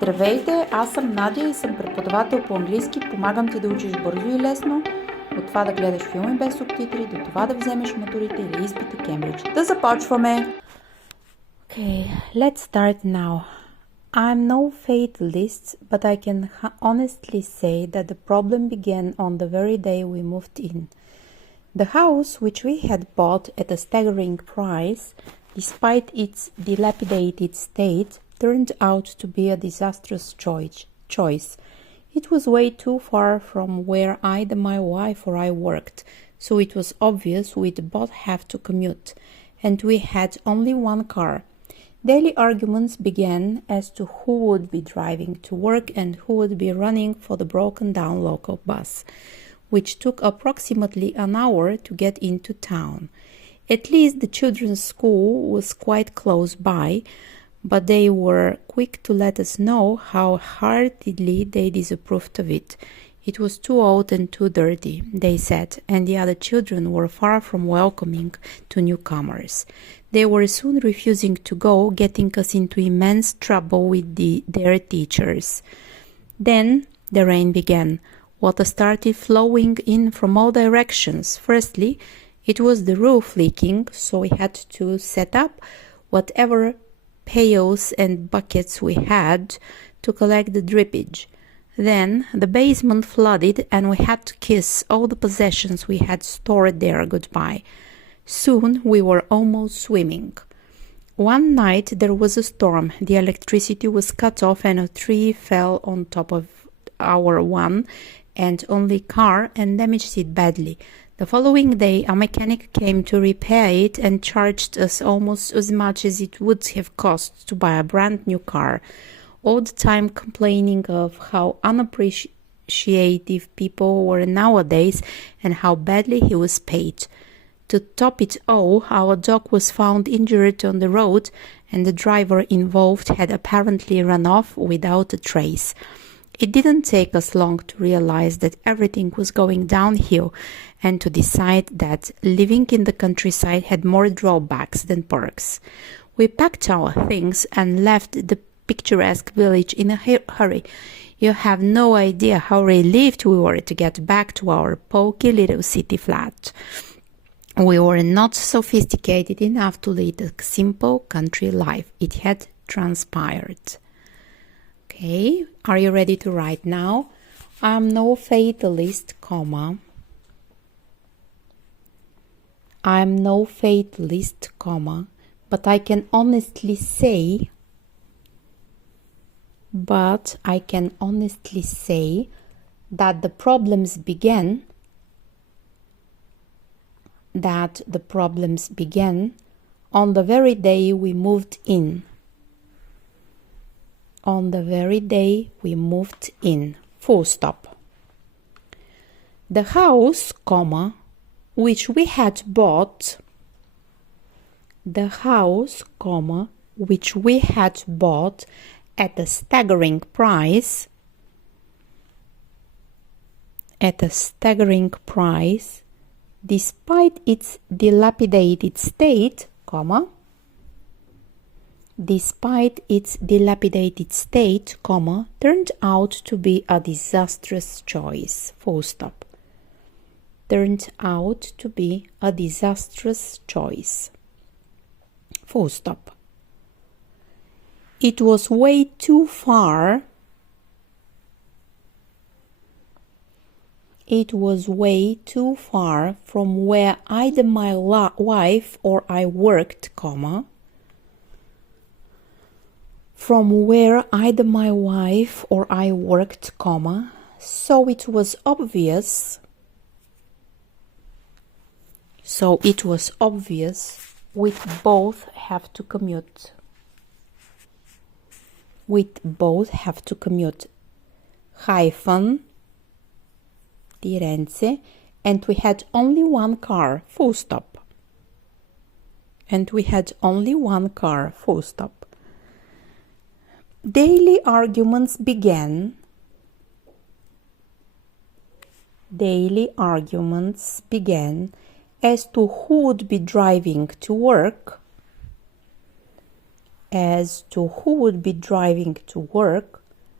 Здравейте, аз съм Надя и съм преподавател по английски. Помагам ти да учиш бързо и лесно, от това да гледаш филми без субтитри, до това да вземеш матурите или изпити Кембридж. Да започваме! Okay, let's start now. I'm no fatalist, but I can honestly say that the problem began on the very day we moved in. The house, which we had bought at a staggering price, despite its dilapidated state, turned out to be a disastrous choice. It was way too far from where either my wife or I worked, so it was obvious we'd both have to commute, and we had only one car. Daily arguments began as to who would be driving to work and who would be running for the broken-down local bus, which took approximately an hour to get into town. At least the children's school was quite close by, but they were quick to let us know how heartedly they disapproved of it. It was too old and too dirty, they said, and the other children were far from welcoming to newcomers. They were soon refusing to go, getting us into immense trouble with their teachers. Then the rain began. Water started flowing in from all directions. Firstly, it was the roof leaking, so we had to set up whatever pails and buckets we had to collect the drippage. Then the basement flooded and we had to kiss all the possessions we had stored there goodbye. Soon we were almost swimming. One night there was a storm. The electricity was cut off and a tree fell on top of our one and only car and damaged it badly. The following day, a mechanic came to repair it and charged us almost as much as it would have cost to buy a brand new car, all the time complaining of how unappreciative people were nowadays and how badly he was paid. To top it all, our dog was found injured on the road and the driver involved had apparently run off without a trace. It didn't take us long to realize that everything was going downhill and to decide that living in the countryside had more drawbacks than perks. We packed our things and left the picturesque village in a hurry. You have no idea how relieved we were to get back to our poky little city flat. We were not sophisticated enough to lead a simple country life. It had transpired. Okay, are you ready to write now? I'm no fatalist, comma. I'm no fatalist, comma, but I can honestly say that the problems began on the very day we moved in. On the very day we moved in. Full stop. The house, comma, which we had bought. The house, comma, which we had bought at a staggering price. At a staggering price, despite its dilapidated state, comma, despite its dilapidated state, comma, turned out to be a disastrous choice. Full stop. Turned out to be a disastrous choice. Full stop. It was way too far. It was way too far from where either my wife or I worked, comma, from where either my wife or I worked, comma, so it was obvious we'd both have to commute. We'd both have to commute. Hyphen, tirence, and we had only one car, full stop. And we had only one car, full stop. Daily arguments began. Daily arguments began as to who would be driving to work as to who would be driving to work,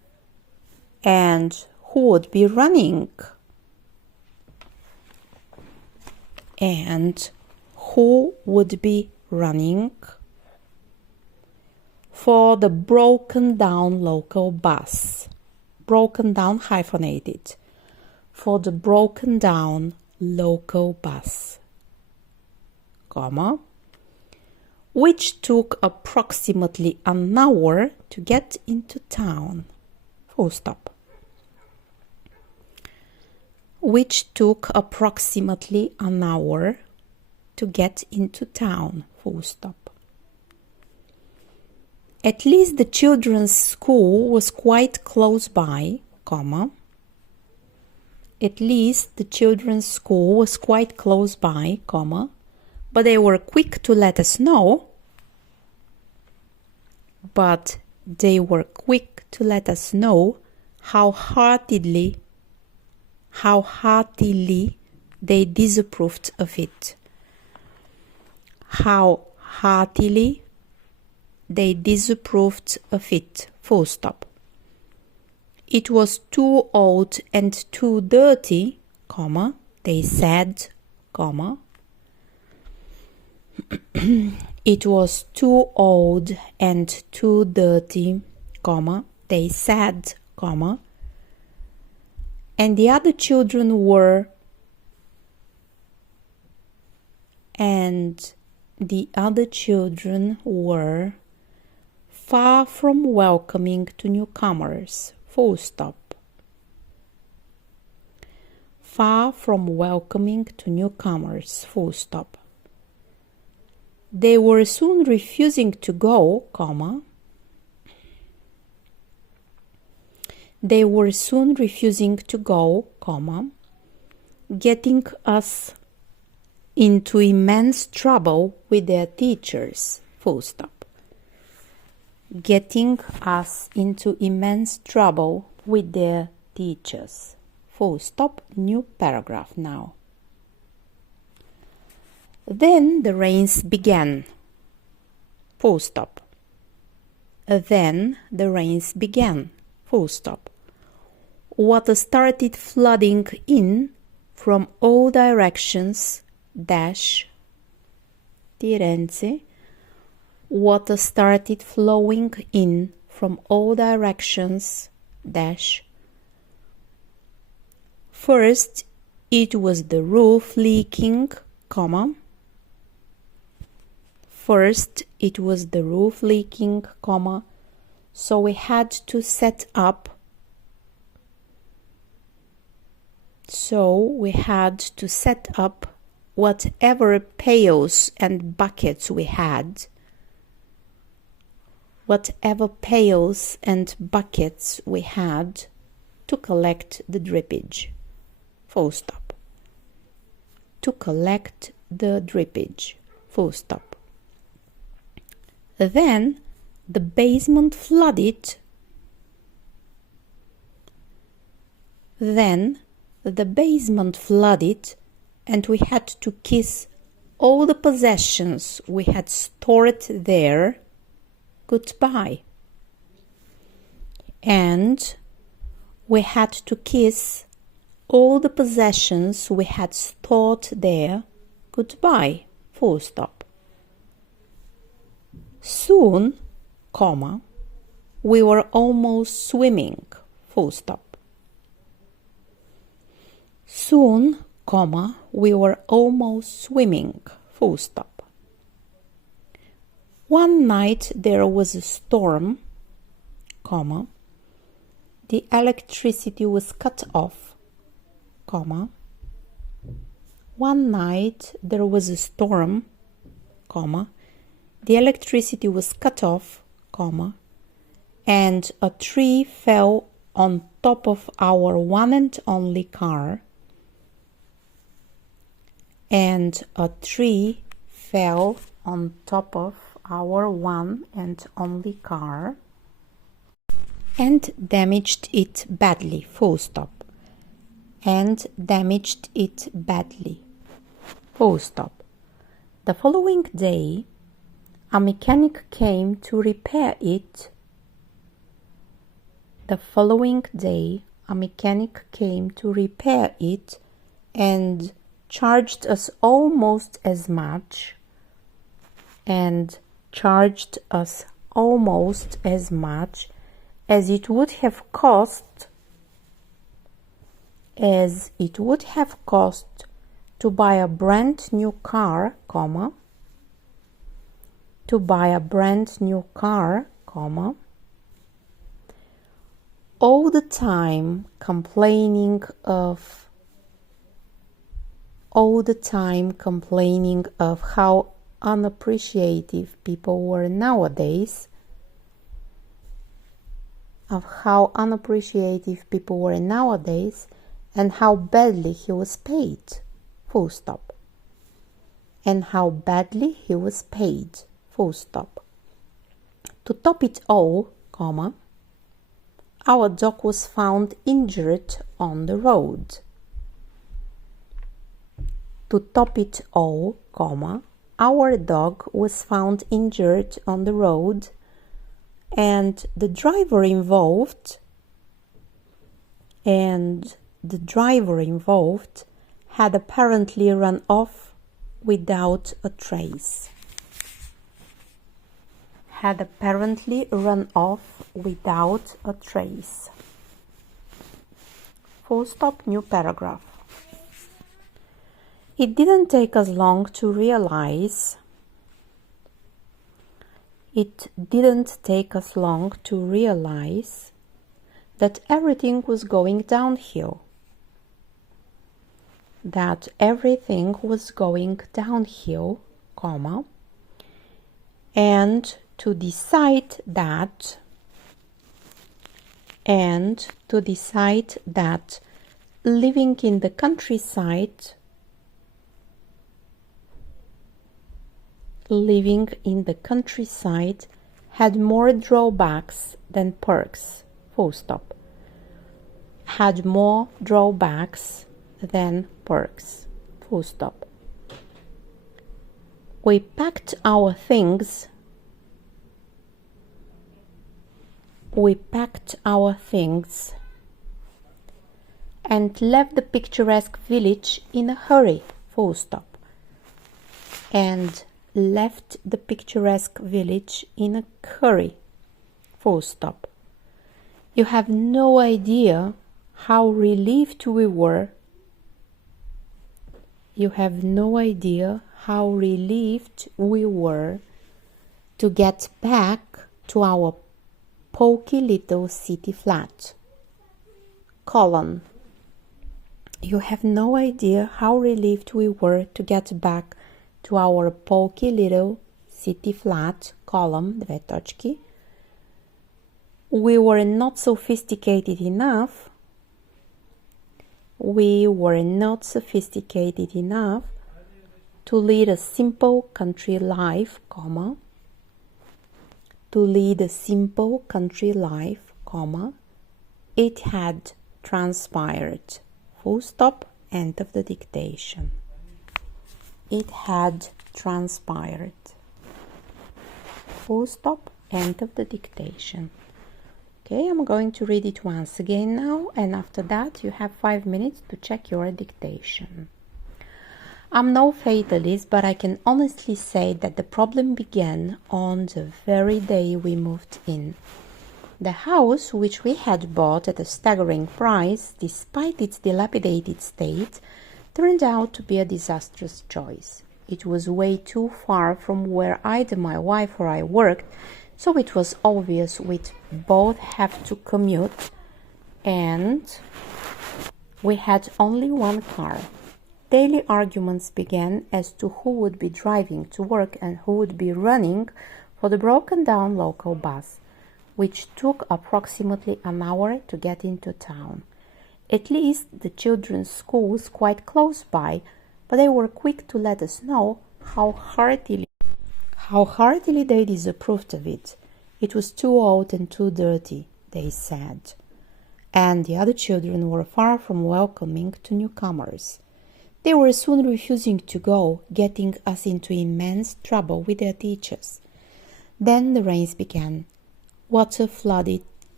And who would be running? And who would be running? For the broken down local bus. Broken down hyphenated. For the broken down local bus, comma, which took approximately an hour to get into town. Full stop. Which took approximately an hour to get into town. Full stop. At least the children's school was quite close by, comma. At least the children's school was quite close by, comma, but they were quick to let us know. But they were quick to let us know how heartily they disapproved of it. How heartily they disapproved of it. Full stop. It was too old and too dirty, comma, they said, comma. It was too old and too dirty, comma, they said, comma. And the other children were far from welcoming to newcomers. Full stop. Far from welcoming to newcomers. Full stop. They were soon refusing to go, comma. They were soon refusing to go, comma, getting us into immense trouble with their teachers. Full stop. Getting us into immense trouble with their teachers. Full stop. New paragraph now. Then the rains began. Full stop. Then the rains began. Full stop. Water started flooding in from all directions, dash, tirence. Water started flowing in from all directions, dash. First, it was the roof leaking, comma. First, it was the roof leaking, comma, so we had to set up. Whatever pails and buckets we had. Whatever pails and buckets we had to collect the drippage. Full stop. To collect the drippage. Full stop. Then the basement flooded. Then the basement flooded and we had to kiss all the possessions we had stored there goodbye. And we had to kiss all the possessions we had stored there goodbye. Full stop. Soon, comma, we were almost swimming. Full stop. Soon, comma, we were almost swimming. Full stop. One night there was a storm, comma, the electricity was cut off, comma. One night there was a storm, comma, the electricity was cut off, comma, and a tree fell on top of our one and only car. And a tree fell on top of our one and only car and damaged it badly. Full stop. And damaged it badly. Full stop. The following day, a mechanic came to repair it. The following day, a mechanic came to repair it and charged us almost as much as it would have cost to buy a brand new car, all the time complaining of how unappreciative people were nowadays, and how badly he was paid, full stop. To top it all, our dog was found injured on the road. To top it all, our dog was found injured on the road, and the driver involved had apparently run off without a trace. Full stop, new paragraph. It didn't take us long to realize that everything was going downhill. And to decide that living in the countryside had more drawbacks than perks. Full stop. Full stop. We packed our things and left the picturesque village in a hurry. Full stop. Full stop. You have no idea how relieved we were to get back to our poky little city flat. You have no idea how relieved we were to get back to our poky little city flat, две точки. We were not sophisticated enough to lead a simple country life, it had transpired. Full stop, end of the dictation. It had transpired. Full stop, end of the dictation. Okay, I'm going to read it once again now, and after that you have 5 minutes to check your dictation. I'm no fatalist, but I can honestly say that the problem began on the very day we moved in. The house, which we had bought at a staggering price, despite its dilapidated state, turned out to be a disastrous choice. It was way too far from where either my wife or I worked, so it was obvious we'd both have to commute, and we had only one car. Daily arguments began as to who would be driving to work and who would be running for the broken-down local bus, which took approximately an hour to get into town. At least the children's school was quite close by, but they were quick to let us know how heartily they disapproved of it. It was too old and too dirty, they said. And the other children were far from welcoming to newcomers. They were soon refusing to go, getting us into immense trouble with their teachers. Then the rains began. Water flooded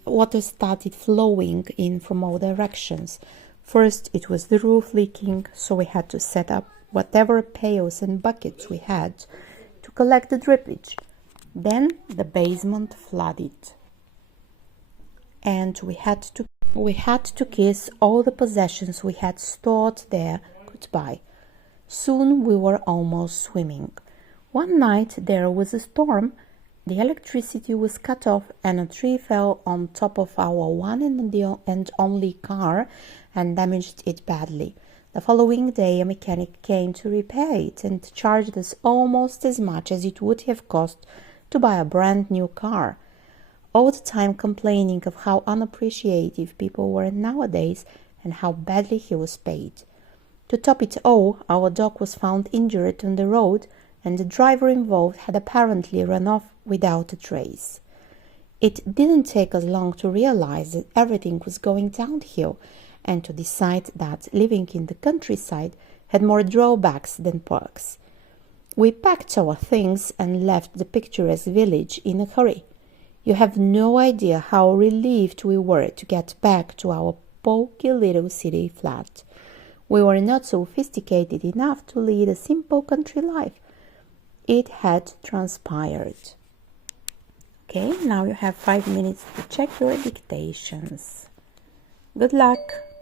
water started flowing in from all directions. First, it was the roof leaking, so we had to set up whatever pails and buckets we had to collect the drippage. Then the basement flooded, and we had to kiss all the possessions we had stored there goodbye. Soon we were almost swimming. One night there was a storm. The electricity was cut off and a tree fell on top of our one and only car and damaged it badly. The following day a mechanic came to repair it and charged us almost as much as it would have cost to buy a brand new car. All the time complaining of how unappreciative people were nowadays and how badly he was paid. To top it all, our dog was found injured on the road, and the driver involved had apparently run off without a trace. It didn't take us long to realize that everything was going downhill, and to decide that living in the countryside had more drawbacks than perks. We packed our things and left the picturesque village in a hurry. You have no idea how relieved we were to get back to our poky little city flat. We were not sophisticated enough to lead a simple country life. It had transpired. Okay, now you have 5 minutes to check your dictations. Good luck!